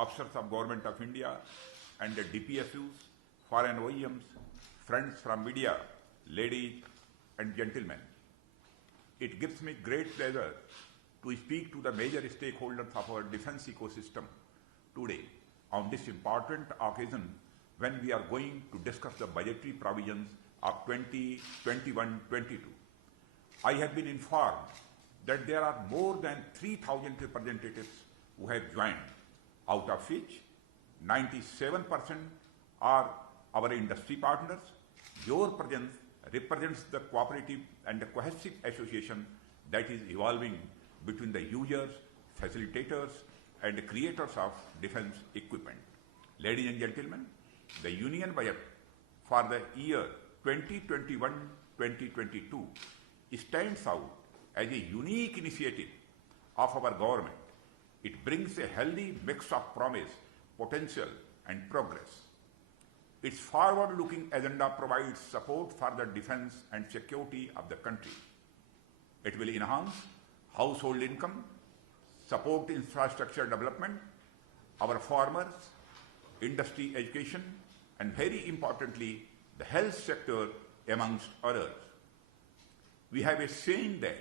officers of Government of India and the DPSUs, foreign OEMs, friends from media, ladies and gentlemen. It gives me great pleasure to speak to the major stakeholders of our defense ecosystem today on this important occasion when we are going to discuss the budgetary provisions of 2021-22. I have been informed that there are more than 3,000 representatives who have joined, out of which 97% are our industry partners. Your presence represents the cooperative and the cohesive association that is evolving between the users, facilitators, and the creators of defense equipment. Ladies and gentlemen, the Union Budget for the year 2021-2022 stands out as a unique initiative of our government. It brings a healthy mix of promise, potential, and progress. Its forward-looking agenda provides support for the defense and security of the country. It will enhance household income, support infrastructure development, our farmers, industry education, and very importantly, the health sector, amongst others. We have a saying that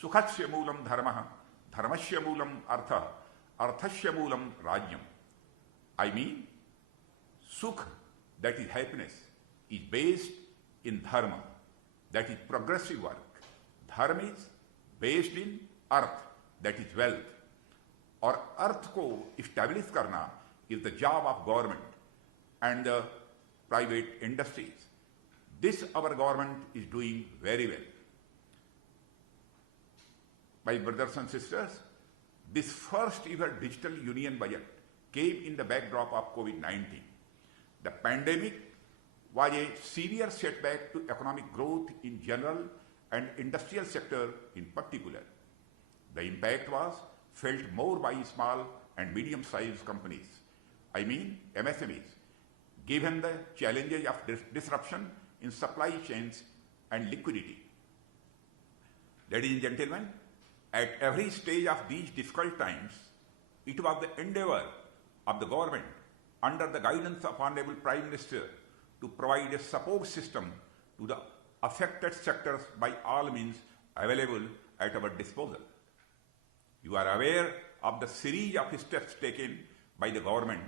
Sukhasya Moolam Dharma, Dharmasya Moolam Artha, Arthasya Moolam Rajyam. I mean, Sukh, that is happiness, is based in Dharma, that is progressive work. Dharma is based in Arth, that is wealth. और अर्थ को establish करना is the job of government and the private industries. This our government is doing very well. My brothers and sisters, this first ever digital union budget came in the backdrop of COVID-19. The pandemic was a severe setback to economic growth in general and industrial sector in particular. The impact was felt more by small and medium-sized companies, I mean MSMEs, given the challenges of disruption in supply chains and liquidity. Ladies and gentlemen, at every stage of these difficult times, it was the endeavor of the government under the guidance of Honorable Prime Minister to provide a support system to the affected sectors by all means available at our disposal. You are aware of the series of steps taken by the government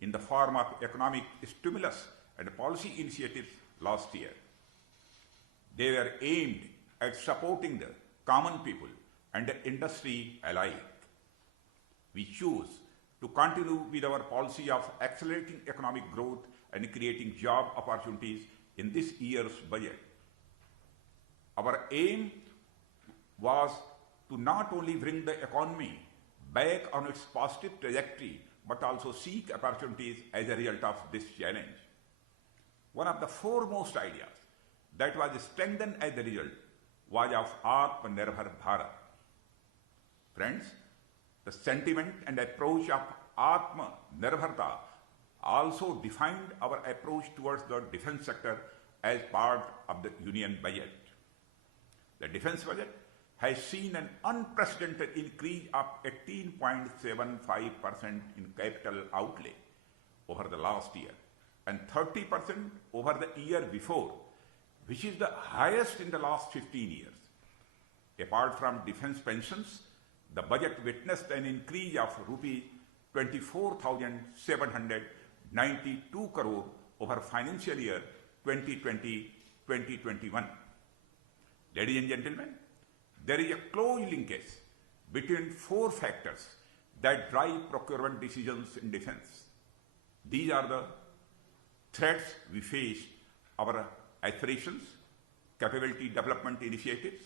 in the form of economic stimulus and policy initiatives last year. They were aimed at supporting the common people and the industry alike. We choose to continue with our policy of accelerating economic growth and creating job opportunities in this year's budget. Our aim was to not only bring the economy back on its positive trajectory, but also seek opportunities as a result of this challenge. One of the foremost ideas that was strengthened as a result was of Atmanirbhar Bharat. Friends, the sentiment and approach of Atmanirbharta also defined our approach towards the defense sector as part of the union budget. The defense budget has seen an unprecedented increase of 18.75% in capital outlay over the last year and 30% over the year before, which is the highest in the last 15 years. Apart from defense pensions, the budget witnessed an increase of rupees 24,792 crore over financial year 2020-2021. Ladies and gentlemen, there is a close linkage between four factors that drive procurement decisions in defense. These are the threats we face, our aspirations, capability development initiatives,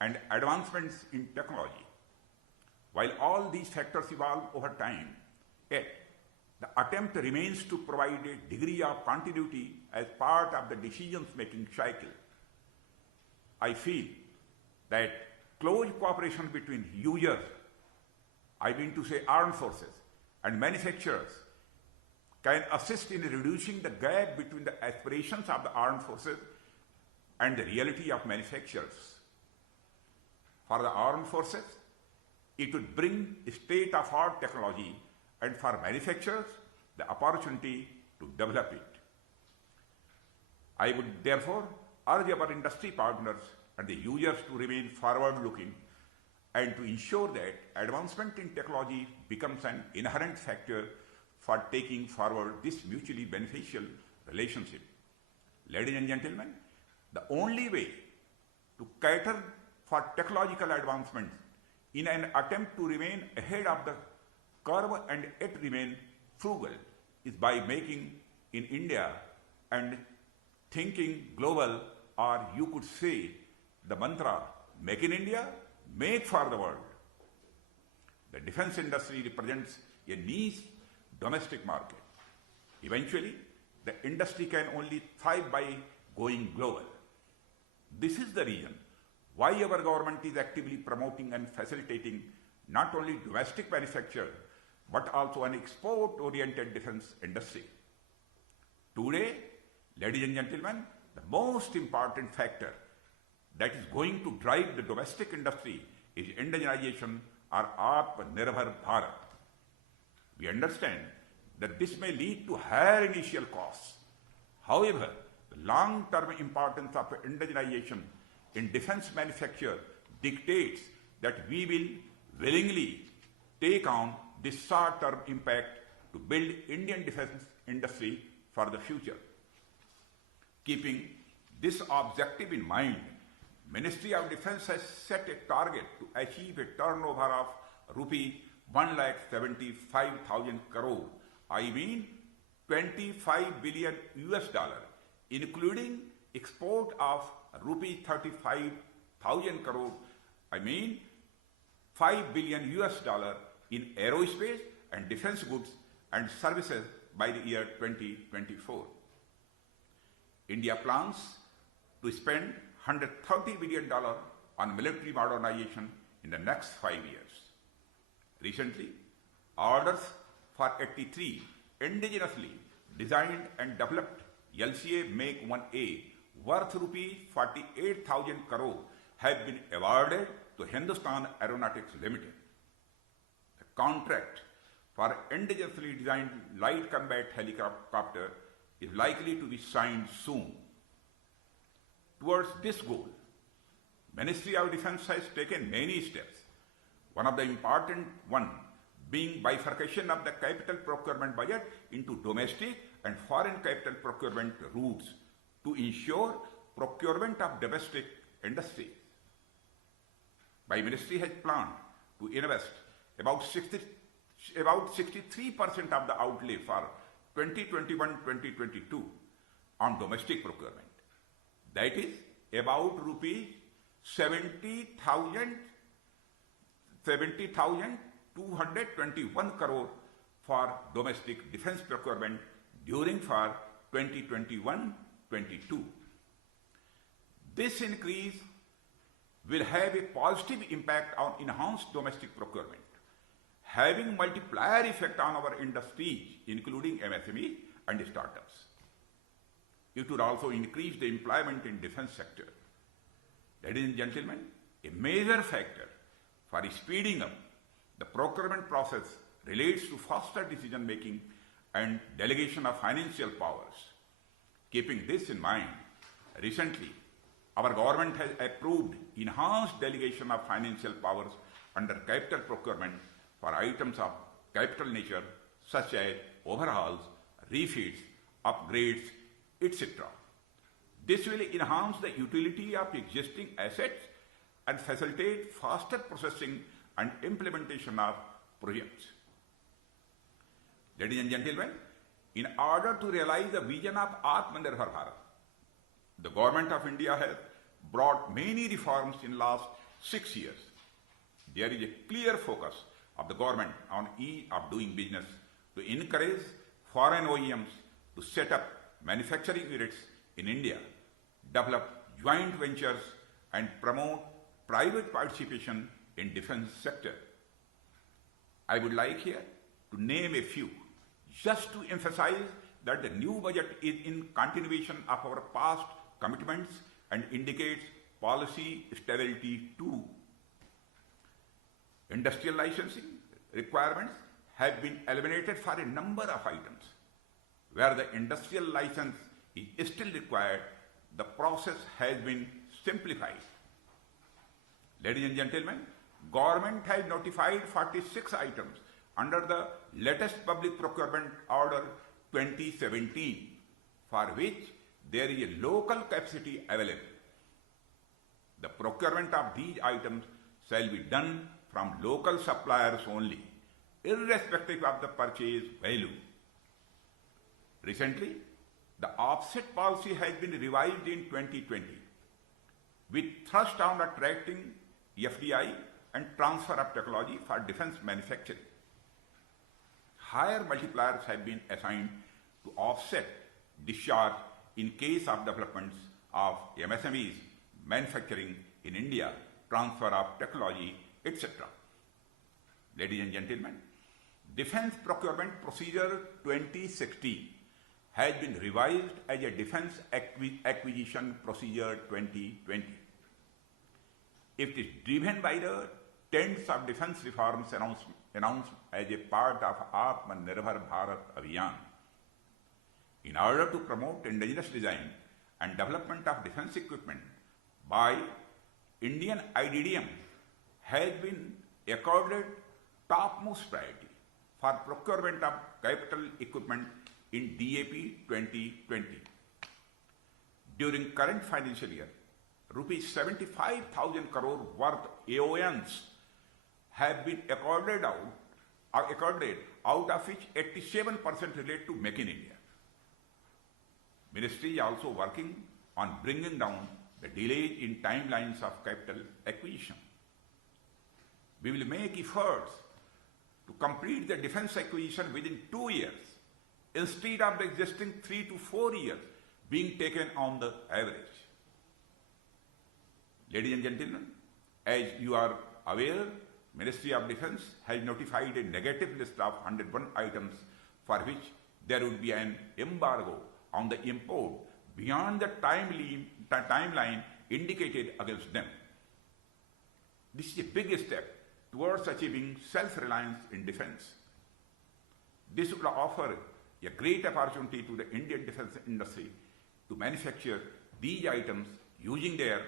and advancements in technology. While all these factors evolve over time, yet the attempt remains to provide a degree of continuity as part of the decision-making cycle. I feel that close cooperation between users, I mean to say armed forces, and manufacturers can assist in reducing the gap between the aspirations of the armed forces and the reality of manufacturers. For the armed forces, it would bring state-of-the-art technology and for manufacturers the opportunity to develop it. I would therefore urge our industry partners and the users to remain forward-looking and to ensure that advancement in technology becomes an inherent factor for taking forward this mutually beneficial relationship. Ladies and gentlemen, the only way to cater for technological advancements in an attempt to remain ahead of the curve and yet remain frugal is by making in India and thinking global, or you could say the mantra, make in India, make for the world. The defense industry represents a niche domestic market. Eventually, the industry can only thrive by going global. This is the reason why our government is actively promoting and facilitating not only domestic manufacture but also an export-oriented defense industry. Today, ladies and gentlemen, the most important factor that is going to drive the domestic industry is indigenization or Atmanirbhar Bharat. We understand that this may lead to higher initial costs. However, the long-term importance of indigenization in defense manufacture dictates that we will willingly take on this short-term impact to build Indian defense industry for the future. Keeping this objective in mind, Ministry of Defence has set a target to achieve a turnover of rupee 1,75,000 crore. I mean 25 billion US dollar, including export of rupee 35,000 crore. I mean 5 billion US dollar in aerospace and defense goods and services by the year 2024. India plans to spend $130 billion on military modernization in the next 5 years. Recently, orders for 83 indigenously designed and developed LCA Make 1A worth rupee 48,000 crore have been awarded to Hindustan Aeronautics Limited. The contract for indigenously designed light combat helicopter is likely to be signed soon. Towards this goal, Ministry of Defence has taken many steps. One of the important one being bifurcation of the capital procurement budget into domestic and foreign capital procurement routes to ensure procurement of domestic industries. My ministry has planned to invest about 63% of the outlay for 2021-2022 on domestic procurement. That is about rupees 70,221 crore for domestic defense procurement during for 2021-22. This increase will have a positive impact on enhanced domestic procurement, having multiplier effect on our industries, including MSME and startups. It would also increase the employment in defense sector. Ladies and gentlemen, a major factor for speeding up the procurement process relates to faster decision making and delegation of financial powers. Keeping this in mind, recently our government has approved enhanced delegation of financial powers under capital procurement for items of capital nature such as overhauls, refits, upgrades, etc. This will enhance the utility of existing assets and facilitate faster processing and implementation of projects. Ladies and gentlemen, in order to realize the vision of Atmanirbhar Bharat, the Government of India has brought many reforms in last 6 years. There is a clear focus of the government on ease of doing business to encourage foreign OEMs to set up manufacturing units in India, develop joint ventures and promote private participation in defense sector. I would like here to name a few, just to emphasize that the new budget is in continuation of our past commitments and indicates policy stability too. Industrial licensing requirements have been eliminated for a number of items. Where the industrial license is still required, the process has been simplified. Ladies and gentlemen, government has notified 46 items under the latest Public Procurement Order 2017, for which there is a local capacity available. The procurement of these items shall be done from local suppliers only, irrespective of the purchase value. Recently, the offset policy has been revised in 2020, with thrust on attracting FDI and transfer of technology for defense manufacturing. Higher multipliers have been assigned to offset discharge in case of developments of MSMEs, manufacturing in India, transfer of technology, etc. Ladies and gentlemen, Defense Procurement Procedure 2016 has been revised as a Defense Acquisition Procedure 2020. It is driven by the tens of defense reforms announced as a part of Atmanirbhar Bharat Abhiyan. In order to promote indigenous design and development of defense equipment by Indian IDDM has been accorded topmost priority for procurement of capital equipment in DAP 2020. During current financial year, rupees 75,000 crore worth AONs have been accorded out of which 87% relate to Make in India. Ministry is also working on bringing down the delays in timelines of capital acquisition. We will make efforts to complete the defense acquisition within 2 years, instead of the existing 3 to 4 years being taken on the average. Ladies and gentlemen, as you are aware, Ministry of Defense has notified a negative list of 101 items for which there would be an embargo on the import beyond the timeline indicated against them. This is a big step towards achieving self-reliance in defense. This will offer a great opportunity to the Indian defense industry to manufacture these items using their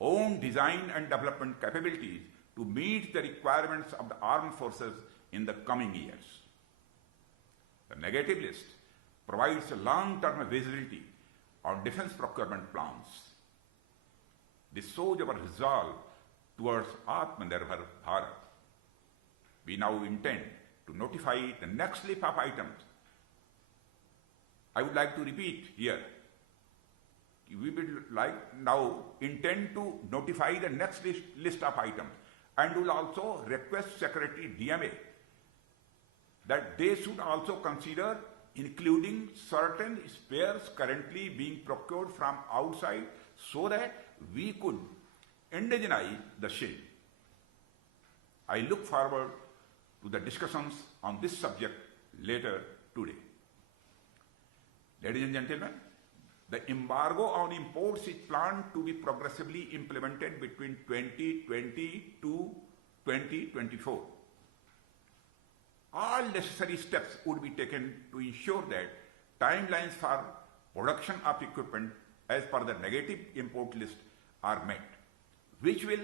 own design and development capabilities to meet the requirements of the armed forces in the coming years. The negative list provides a long-term visibility on defense procurement plans. This shows our resolve towards Atmanirbhar Bharat. We now intend to notify the next list of items. I would like to repeat here. We would like now intend to notify the next list of items, and will also request Secretary DMA that they should also consider including certain spares currently being procured from outside so that we could indigenize the same. I look forward to the discussions on this subject later today. Ladies and gentlemen, the embargo on imports is planned to be progressively implemented between 2020 to 2024. All necessary steps would be taken to ensure that timelines for production of equipment as per the negative import list are met, which will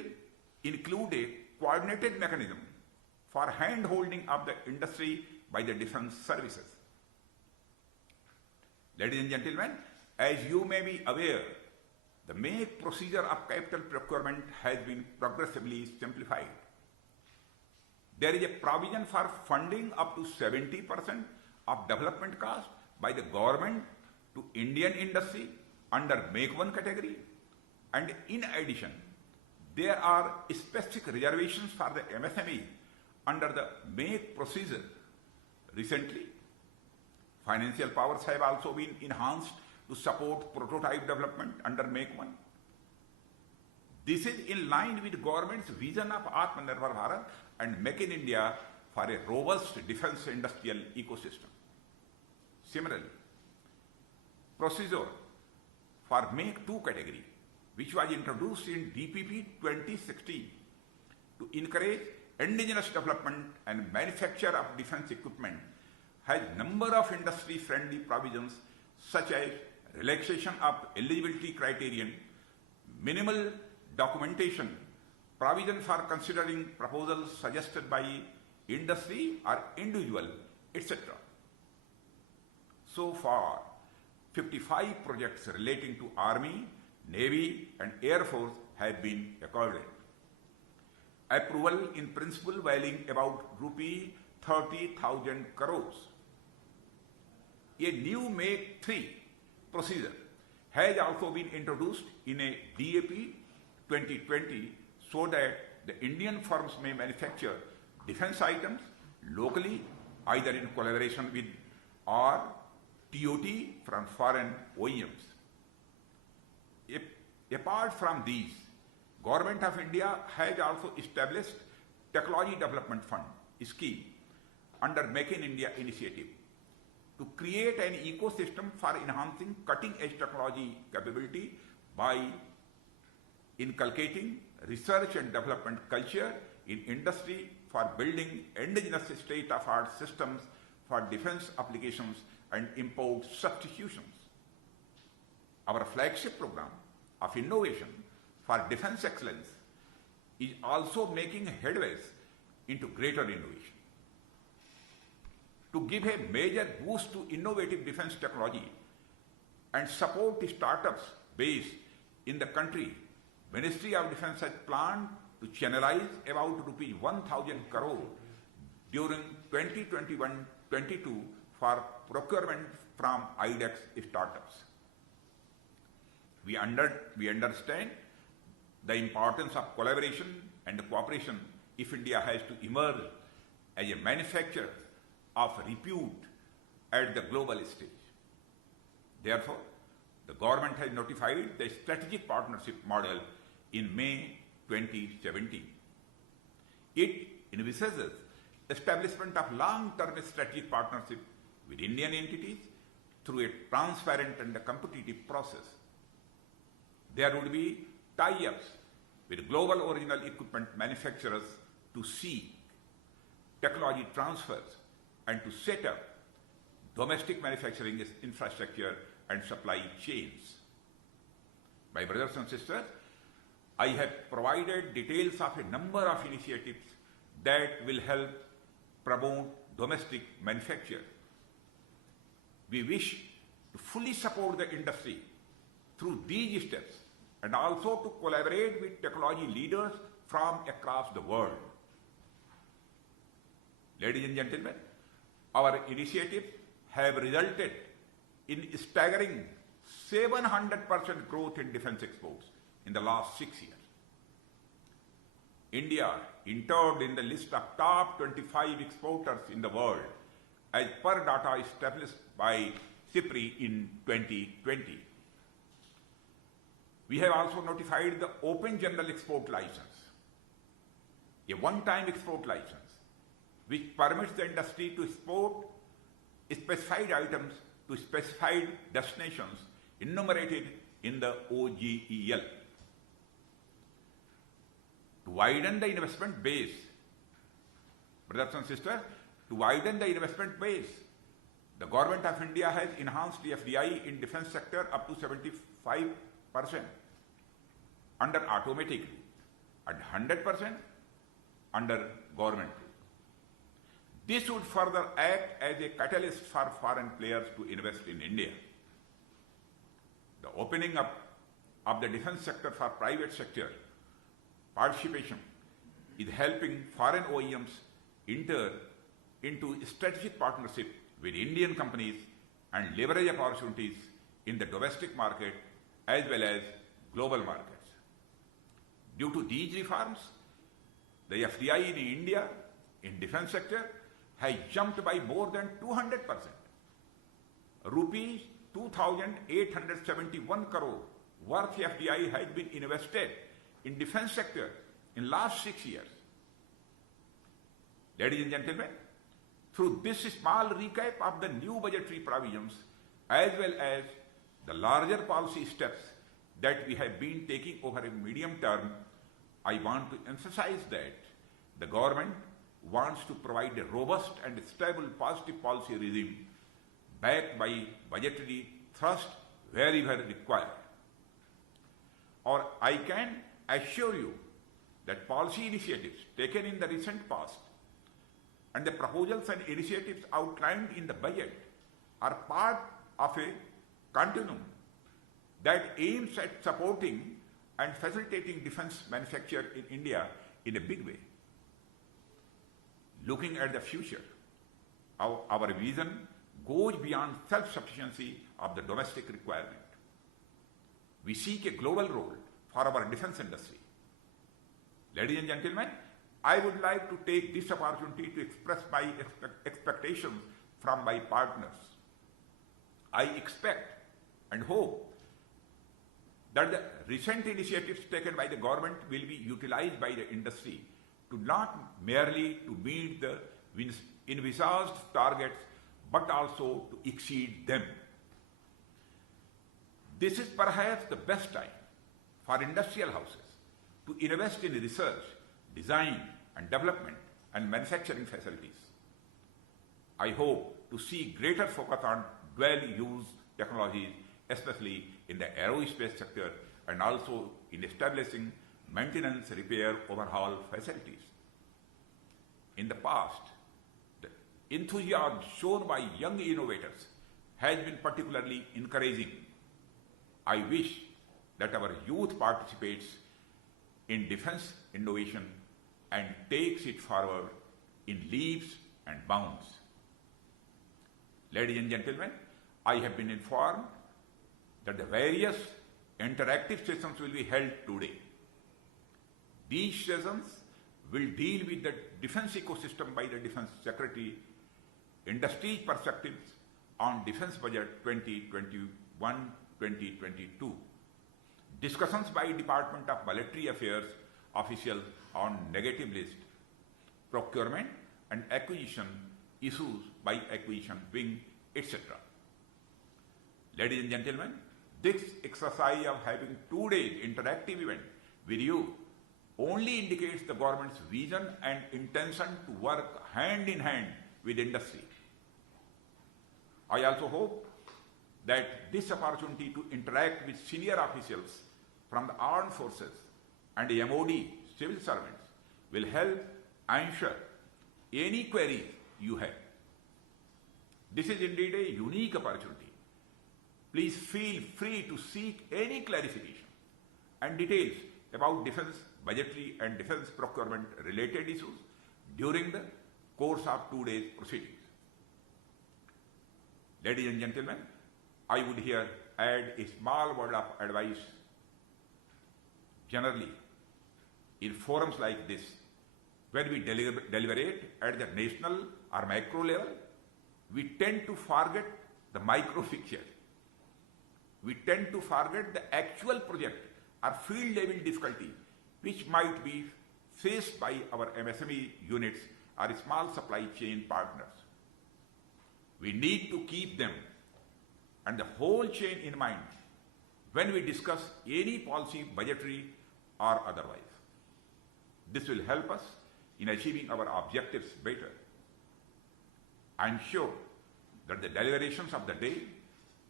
include a coordinated mechanism for hand-holding of the industry by the defense services. Ladies and gentlemen, as you may be aware, the MAKE procedure of capital procurement has been progressively simplified. There is a provision for funding up to 70% of development cost by the government to Indian industry under Make 1 category, and in addition, there are specific reservations for the MSME under the Make procedure. Recently, financial powers have also been enhanced to support prototype development under Make 1. This is in line with government's vision of Atmanirbhar Bharat and Make in India for a robust defense industrial ecosystem. Similarly, procedure for Make 2 category, which was introduced in DPP 2016 to encourage indigenous development and manufacture of defense equipment has number of industry-friendly provisions such as relaxation of eligibility criterion, minimal documentation, provision for considering proposals suggested by industry or individual, etc. So far, 55 projects relating to Army, Navy and Air Force have been accorded. Approval in principle valuing about rupee 30,000 crores. A new Make 3 procedure has also been introduced in a DAP 2020 so that the Indian firms may manufacture defense items locally either in collaboration with or TOT from foreign OEMs. Apart from these, Government of India has also established Technology Development Fund scheme under Make in India initiative to create an ecosystem for enhancing cutting-edge technology capability by inculcating research and development culture in industry for building indigenous state-of-art systems for defense applications and import substitutions. Our flagship program of innovation for defense excellence is also making headways into greater innovation. To give a major boost to innovative defense technology and support startups based in the country, Ministry of Defense has planned to channelize about rupees 1,000 crore during 2021-22 for procurement from IDEX startups. We understand the importance of collaboration and cooperation if India has to emerge as a manufacturer of repute at the global stage. Therefore, the government has notified the strategic partnership model in May 2017. It envisages establishment of long-term strategic partnership with Indian entities through a transparent and competitive process. There would be tie-ups with global original equipment manufacturers to seek technology transfers and to set up domestic manufacturing infrastructure and supply chains. My brothers and sisters, I have provided details of a number of initiatives that will help promote domestic manufacture. We wish to fully support the industry through these steps and also to collaborate with technology leaders from across the world. Ladies and gentlemen, our initiatives have resulted in staggering 700% growth in defense exports in the last 6 years. India entered in the list of top 25 exporters in the world as per data established by SIPRI in 2020. We have also notified the Open General Export License, a one-time export license, which permits the industry to export specified items to specified destinations enumerated in the OGEL. To widen the investment base, brothers and sisters, to widen the investment base, the Government of India has enhanced the FDI in defense sector up to 75% under automatic and 100% under government. This would further act as a catalyst for foreign players to invest in India. The opening up of the defense sector for private sector participation is helping foreign OEMs enter into strategic partnership with Indian companies and leverage opportunities in the domestic market as well as global markets. Due to these reforms, the FDI in India in defense sector has jumped by more than 200%. Rupees 2,871 crore worth FDI has been invested in defense sector in last 6 years. Ladies and gentlemen, through this small recap of the new budgetary provisions as well as the larger policy steps that we have been taking over a medium term, I want to emphasize that the government wants to provide a robust and stable positive policy regime backed by budgetary thrust wherever required. Or I can assure you that policy initiatives taken in the recent past and the proposals and initiatives outlined in the budget are part of a continuum that aims at supporting and facilitating defense manufacture in India in a big way. Looking at the future, our vision goes beyond self-sufficiency of the domestic requirement. We seek a global role for our defense industry. Ladies and gentlemen, I would like to take this opportunity to express my expectations from my partners. I expect and hope that the recent initiatives taken by the government will be utilized by the industry to not merely to meet the envisaged targets, but also to exceed them. This is perhaps the best time for industrial houses to invest in research, design and development and manufacturing facilities. I hope to see greater focus on dual-use technologies, especially in the aerospace sector, and also in establishing maintenance, repair, overhaul facilities. In the past, the enthusiasm shown by young innovators has been particularly encouraging. I wish that our youth participates in defense innovation and takes it forward in leaps and bounds. Ladies and gentlemen, I have been informed that the various interactive sessions will be held today. These sessions will deal with the defense ecosystem by the Defense Secretary, industry perspectives on defense budget 2021-2022, discussions by Department of Military Affairs officials on negative list, procurement and acquisition issues by acquisition wing, etc. Ladies and gentlemen, this exercise of having 2 days interactive event with you only indicates the government's vision and intention to work hand in hand with industry. I also hope that this opportunity to interact with senior officials from the armed forces and the MOD civil servants will help answer any queries you have. This is indeed a unique opportunity. Please feel free to seek any clarification and details about defense budgetary and defense procurement related issues during the course of 2 days proceedings. Ladies and gentlemen, I would here add a small word of advice. Generally, in forums like this, when we deliberate at the national or macro level, we tend to forget the micro picture. We tend to forget the actual project or field level difficulty which might be faced by our MSME units or small supply chain partners. We need to keep them and the whole chain in mind when we discuss any policy, budgetary or otherwise. This will help us in achieving our objectives better. I am sure that the deliberations of the day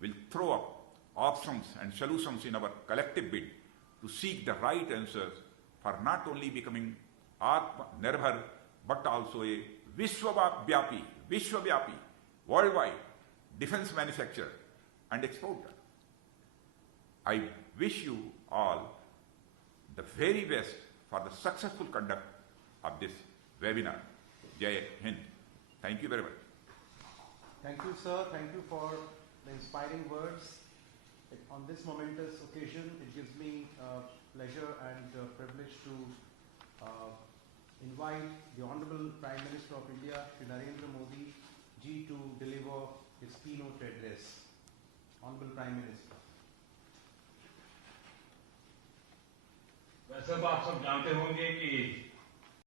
will throw up options and solutions in our collective bid to seek the right answers for not only becoming Atmanirbhar but also a Vishwavyapi, worldwide defense manufacturer and exporter. I wish you all the very best for the successful conduct of this webinar. Jai Hind. Thank you very much. Thank you, sir. Thank you for the inspiring words. On this momentous occasion, it gives me pleasure and privilege to invite the Honorable Prime Minister of India, Shri Narendra Modi ji, to deliver his keynote address. Honorable Prime Minister. वैसे आप सब जानते होंगे कि